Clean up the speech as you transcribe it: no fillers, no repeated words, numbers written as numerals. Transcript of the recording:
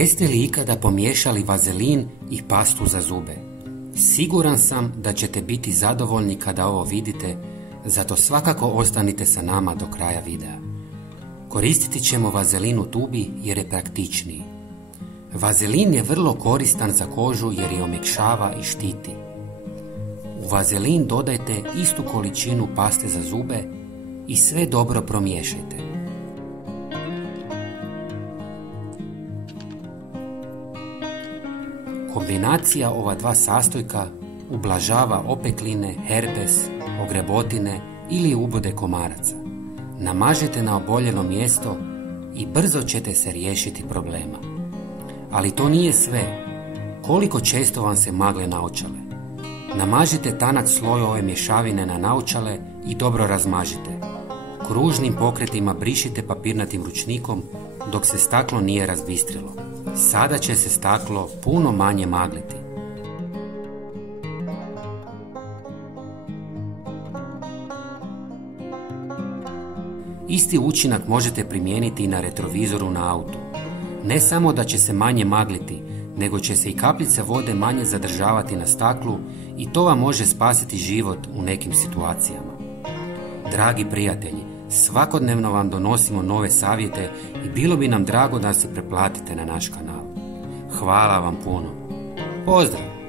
Jeste li ikada pomiješali vazelin i pastu za zube? Siguran sam da ćete biti zadovoljni kada ovo vidite, zato svakako ostanite sa nama do kraja videa. Koristiti ćemo vazelin u tubi jer je praktičniji. Vazelin je vrlo koristan za kožu jer je omekšava i štiti. U vazelin dodajte istu količinu paste za zube i sve dobro promiješajte. Kombinacija ova dva sastojka ublažava opekline, herpes, ogrebotine ili ubude komaraca. Namažete na oboljeno mjesto i brzo ćete se riješiti problema. Ali to nije sve. Koliko često vam se magle naočale? Namažite tanak sloj ove mješavine na naočale i dobro razmažite. Kružnim pokretima brišite papirnatim ručnikom dok se staklo nije razbistrilo. Sada će se staklo puno manje magliti. Isti učinak možete primijeniti i na retrovizoru na autu. Ne samo da će se manje magliti, nego će se i kapljice vode manje zadržavati na staklu i to vam može spasiti život u nekim situacijama. Dragi prijatelji, svakodnevno vam donosimo nove savjete i bilo bi nam drago da se pretplatite na naš kanal. Hvala vam puno. Pozdrav!